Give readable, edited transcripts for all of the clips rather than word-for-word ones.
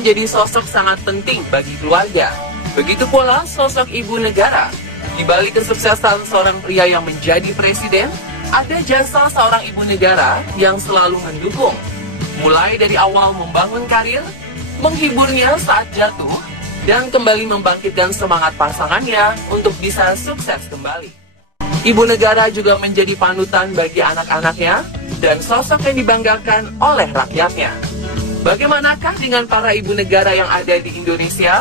menjadi sosok sangat penting bagi keluarga. Begitu pula sosok ibu negara. Di balik kesuksesan seorang pria yang menjadi presiden, ada jasa seorang ibu negara yang selalu mendukung. Mulai dari awal membangun karir, menghiburnya saat jatuh, dan kembali membangkitkan semangat pasangannya untuk bisa sukses kembali. Ibu negara juga menjadi panutan bagi anak-anaknya dan sosok yang dibanggakan oleh rakyatnya. Bagaimanakah dengan para ibu negara yang ada di Indonesia?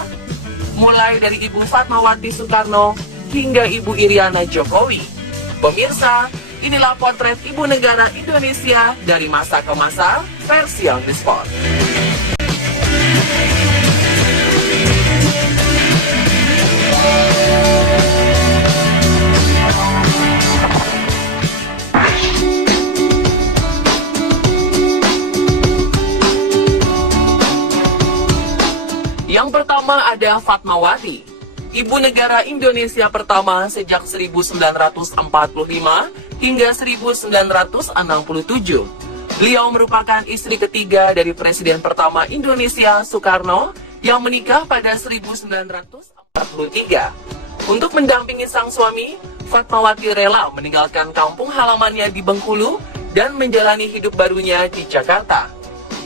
Mulai dari Ibu Fatmawati Soekarno hingga Ibu Iriana Jokowi. Pemirsa, inilah potret ibu negara Indonesia dari masa ke masa versi On The Spot. Yang pertama ada Fatmawati, ibu negara Indonesia pertama sejak 1945 hingga 1967. Beliau merupakan istri ketiga dari Presiden pertama Indonesia, Soekarno, yang menikah pada 1943. Untuk mendampingi sang suami, Fatmawati rela meninggalkan kampung halamannya di Bengkulu dan menjalani hidup barunya di Jakarta.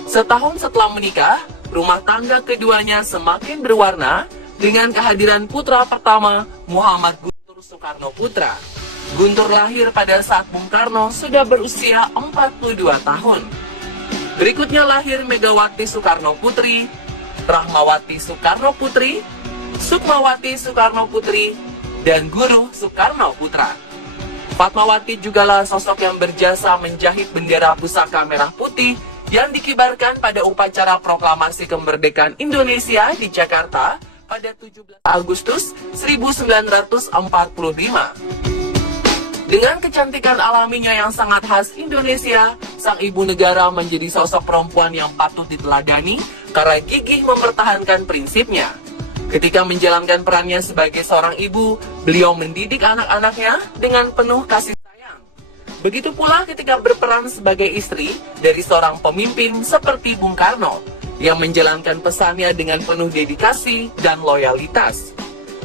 Setahun setelah menikah, rumah tangga keduanya semakin berwarna dengan kehadiran putra pertama, Muhammad Guntur Soekarno Putra. Guntur lahir pada saat Bung Karno sudah berusia 42 tahun. Berikutnya lahir Megawati Soekarno Putri, Rahmawati Soekarno Putri, Sukmawati Soekarno Putri, dan Guru Soekarno Putra. Fatmawati jugalah sosok yang berjasa menjahit bendera pusaka merah putih yang dikibarkan pada upacara proklamasi kemerdekaan Indonesia di Jakarta pada 17 Agustus 1945. Dengan kecantikan alaminya yang sangat khas Indonesia, sang ibu negara menjadi sosok perempuan yang patut diteladani karena gigih mempertahankan prinsipnya. Ketika menjalankan perannya sebagai seorang ibu, beliau mendidik anak-anaknya dengan penuh kasih sayang. Begitu pula ketika berperan sebagai istri dari seorang pemimpin seperti Bung Karno, yang menjalankan pesannya dengan penuh dedikasi dan loyalitas.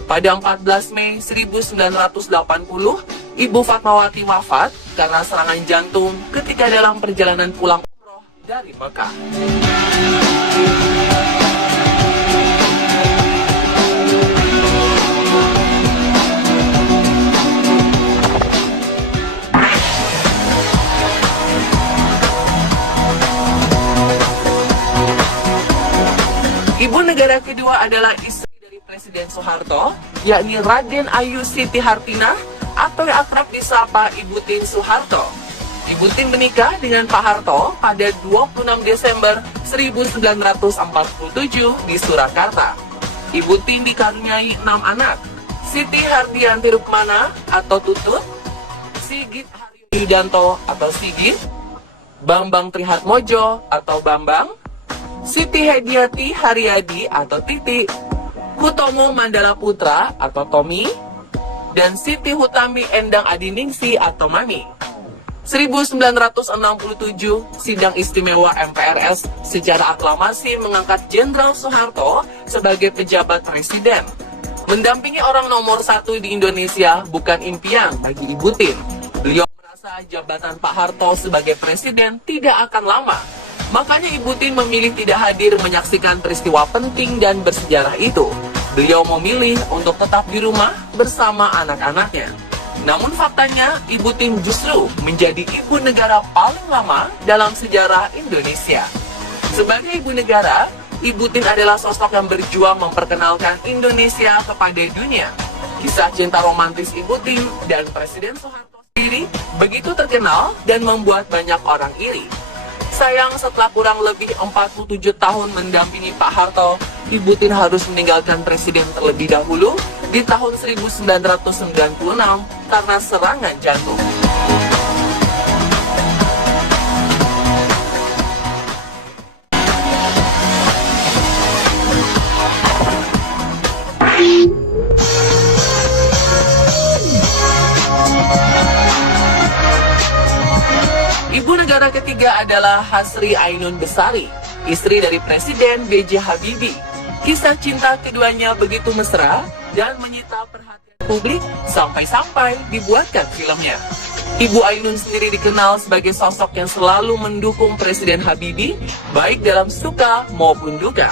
Pada 14 Mei 1980, Ibu Fatmawati wafat karena serangan jantung ketika dalam perjalanan pulang umroh dari Mekah. Ibu negara kedua adalah istri dari Presiden Soeharto, yakni Raden Ayu Siti Hartinah atau yang akrab disapa Ibu Tien Soeharto. Ibu Tien menikah dengan Pak Harto pada 26 Desember 1947 di Surakarta. Ibu Tien dikaruniai 6 anak: Siti Hardianti Rukmana atau Tutut, Sigit Haryudanto atau Sigit, Bambang Trihatmojo atau Bambang, Siti Hediati Haryadi atau Titi, Hutomo Mandala Putra atau Tommy, dan Siti Hutami Endang Adiningsi atau Mami. 1967, sidang istimewa MPRS secara aklamasi mengangkat Jenderal Soeharto sebagai pejabat presiden. Mendampingi orang nomor 1 di Indonesia bukan impian bagi Ibu Tien. Beliau merasa jabatan Pak Harto sebagai presiden tidak akan lama. Makanya Ibu Tien memilih tidak hadir menyaksikan peristiwa penting dan bersejarah itu. Beliau memilih untuk tetap di rumah bersama anak-anaknya. Namun faktanya, Ibu Tien justru menjadi ibu negara paling lama dalam sejarah Indonesia. Sebagai ibu negara, Ibu Tien adalah sosok yang berjuang memperkenalkan Indonesia kepada dunia. Kisah cinta romantis Ibu Tien dan Presiden Soeharto sendiri begitu terkenal dan membuat banyak orang iri. Sayang, setelah kurang lebih 47 tahun mendampingi Pak Harto, Ibu Tien harus meninggalkan presiden terlebih dahulu di tahun 1996 karena serangan jantung. Ibu negara ketiga adalah Hasri Ainun Besari, istri dari Presiden B.J. Habibie. Kisah cinta keduanya begitu mesra dan menyita perhatian publik sampai-sampai dibuatkan filmnya. Ibu Ainun sendiri dikenal sebagai sosok yang selalu mendukung Presiden Habibie, baik dalam suka maupun duka.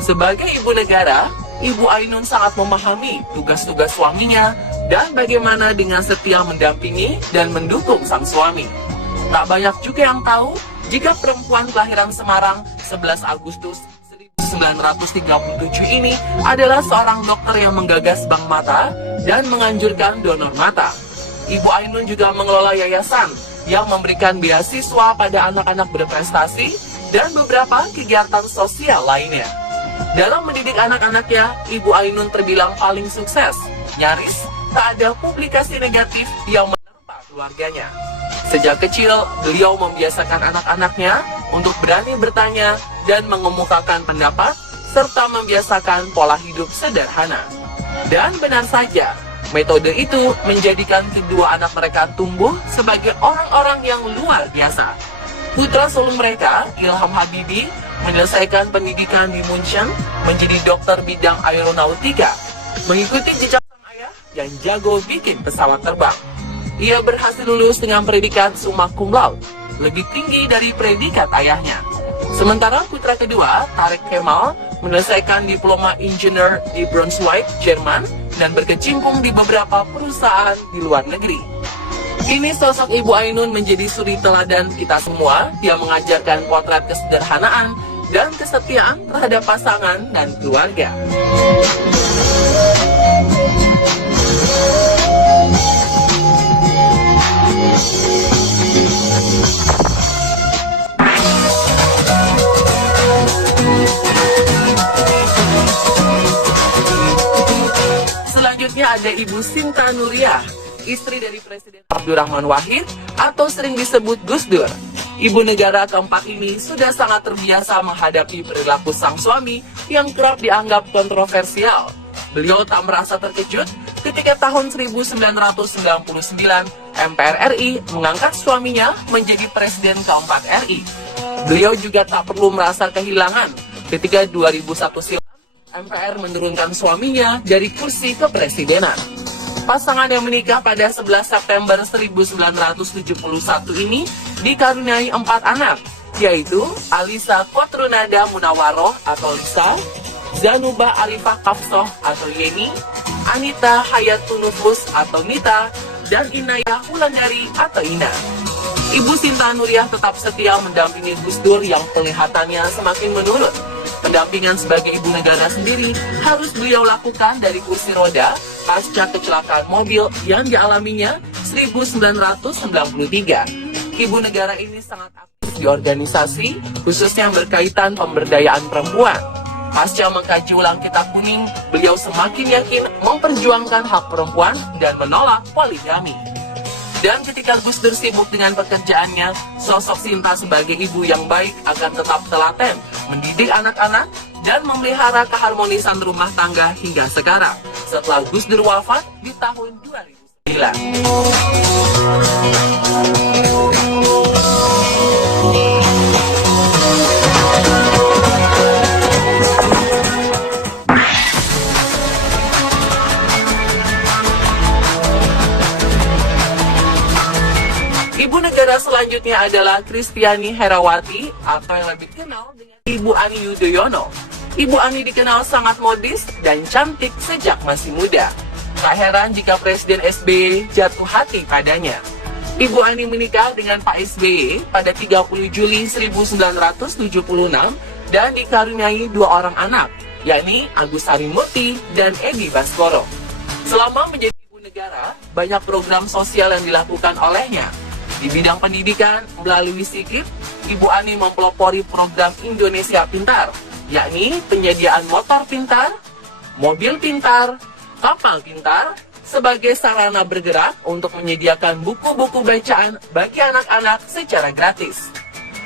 Sebagai ibu negara, Ibu Ainun sangat memahami tugas-tugas suaminya dan bagaimana dengan setia mendampingi dan mendukung sang suami. Tak banyak juga yang tahu jika perempuan kelahiran Semarang 11 Agustus 1937 ini adalah seorang dokter yang menggagas bank mata dan menganjurkan donor mata. Ibu Ainun juga mengelola yayasan yang memberikan beasiswa pada anak-anak berprestasi dan beberapa kegiatan sosial lainnya. Dalam mendidik anak-anaknya, Ibu Ainun terbilang paling sukses. Nyaris tak ada publikasi negatif yang menerpa keluarganya. Sejak kecil, beliau membiasakan anak-anaknya untuk berani bertanya dan mengemukakan pendapat, serta membiasakan pola hidup sederhana. Dan benar saja, metode itu menjadikan kedua anak mereka tumbuh sebagai orang-orang yang luar biasa. Putra sulung mereka, Ilham Habibie, menyelesaikan pendidikan di München menjadi dokter bidang aeronautika, mengikuti jejak sang ayah yang jago bikin pesawat terbang. Ia berhasil lulus dengan predikat summa cum laude, lebih tinggi dari predikat ayahnya. Sementara putra kedua, Tareq Kemal, menyelesaikan diploma engineer di Braunschweig, Jerman, dan berkecimpung di beberapa perusahaan di luar negeri. Kini sosok Ibu Ainun menjadi suri teladan kita semua yang mengajarkan potret kesederhanaan dan kesetiaan terhadap pasangan dan keluarga. Selanjutnya ada Ibu Sinta Nuriyah, istri dari Presiden Abdurrahman Wahid atau sering disebut Gus Dur. Ibu negara keempat ini sudah sangat terbiasa menghadapi perilaku sang suami yang kerap dianggap kontroversial. Beliau tak merasa terkejut ketika tahun 1999 MPR RI mengangkat suaminya menjadi Presiden keempat RI. Beliau juga tak perlu merasa kehilangan ketika 2001 silam MPR menurunkan suaminya dari kursi kepresidenan. Pasangan yang menikah pada 11 September 1971 ini dikaruniai 4 anak, yaitu Alisa Kotrunada Munawaroh atau Lisa, Zanuba Arifah Kafsoh atau Yeni, Anita Hayatunufus atau Nita, dan Inayah Wulandari atau Ina. Ibu Sinta Nuriyah tetap setia mendampingi Gus Dur yang kelihatannya semakin menurun. Pendampingan sebagai ibu negara sendiri harus beliau lakukan dari kursi roda pasca kecelakaan mobil yang dialaminya 1993. Ibu negara ini sangat aktif di organisasi, khususnya yang berkaitan pemberdayaan perempuan. Pasca mengkaji ulang Kitab Kuning, beliau semakin yakin memperjuangkan hak perempuan dan menolak poligami. Dan ketika Gus Dur sibuk dengan pekerjaannya, sosok Sinta sebagai ibu yang baik akan tetap telaten, mendidik anak-anak, dan memelihara keharmonisan rumah tangga hingga sekarang, setelah Gus Dur wafat di tahun 2009. Ibu negara selanjutnya adalah Kristiani Herawati atau yang lebih dikenal dengan Ibu Ani Yudhoyono. Ibu Ani dikenal sangat modis dan cantik sejak masih muda. Tak heran jika Presiden SBY jatuh hati padanya. Ibu Ani menikah dengan Pak SBY pada 30 Juli 1976 dan dikaruniai 2 orang anak, yakni Agus Harimurti dan Edi Baskoro. Selama menjadi ibu negara, banyak program sosial yang dilakukan olehnya. Di bidang pendidikan, melalui SIKIP, Ibu Ani mempelopori program Indonesia Pintar, yakni penyediaan motor pintar, mobil pintar, kapal pintar, sebagai sarana bergerak untuk menyediakan buku-buku bacaan bagi anak-anak secara gratis.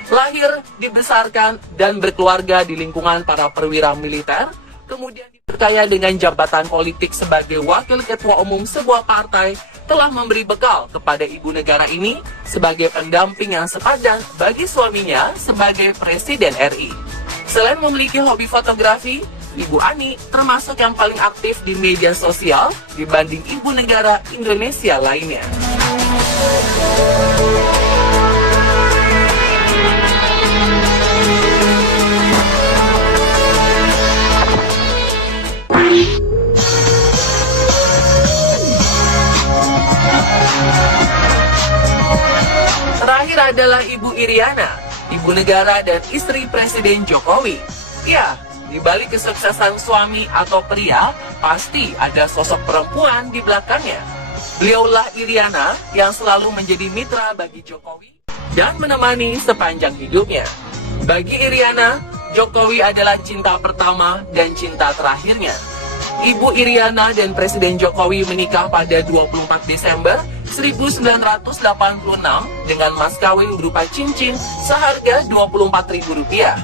Lahir, dibesarkan, dan berkeluarga di lingkungan para perwira militer, kemudian diperkaya dengan jabatan politik sebagai wakil ketua umum sebuah partai, telah memberi bekal kepada ibu negara ini sebagai pendamping yang sepadan bagi suaminya sebagai Presiden RI. Selain memiliki hobi fotografi, Ibu Ani termasuk yang paling aktif di media sosial dibanding ibu negara Indonesia lainnya. Terakhir adalah Ibu Iriana, ibu negara dan istri Presiden Jokowi. Ya, di balik kesuksesan suami atau pria, pasti ada sosok perempuan di belakangnya. Beliaulah Iriana yang selalu menjadi mitra bagi Jokowi dan menemani sepanjang hidupnya. Bagi Iriana, Jokowi adalah cinta pertama dan cinta terakhirnya. Ibu Iriana dan Presiden Jokowi menikah pada 24 Desember 1986 dengan mas kawin berupa cincin seharga Rp24.000.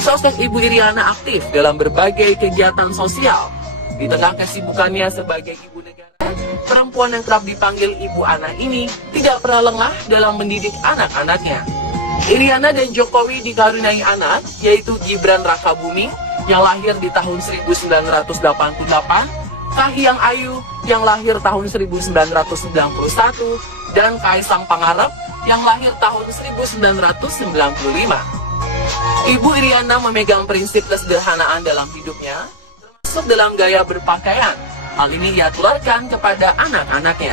Sosok Ibu Iriana aktif dalam berbagai kegiatan sosial. Di tengah kesibukannya sebagai ibu negara, perempuan yang kerap dipanggil Ibu Ana ini tidak pernah lengah dalam mendidik anak-anaknya. Iriana dan Jokowi dikaruniai anak, yaitu Gibran Rakabuming yang lahir di tahun 1988, Kahiyang Ayu yang lahir tahun 1991, dan Kaisang Pangarep yang lahir tahun 1995. Ibu Iriana memegang prinsip kesederhanaan dalam hidupnya, termasuk dalam gaya berpakaian. Hal ini ia tularkan kepada anak-anaknya.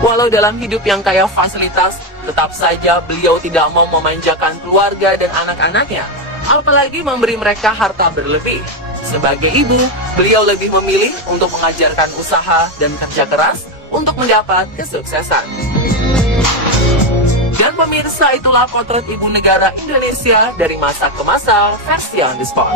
Walau dalam hidup yang kaya fasilitas, tetap saja beliau tidak mau memanjakan keluarga dan anak-anaknya, apalagi memberi mereka harta berlebih. Sebagai ibu, beliau lebih memilih untuk mengajarkan usaha dan kerja keras untuk mendapat kesuksesan. Dan pemirsa, itulah potret ibu negara Indonesia dari masa ke masa versi on the spot.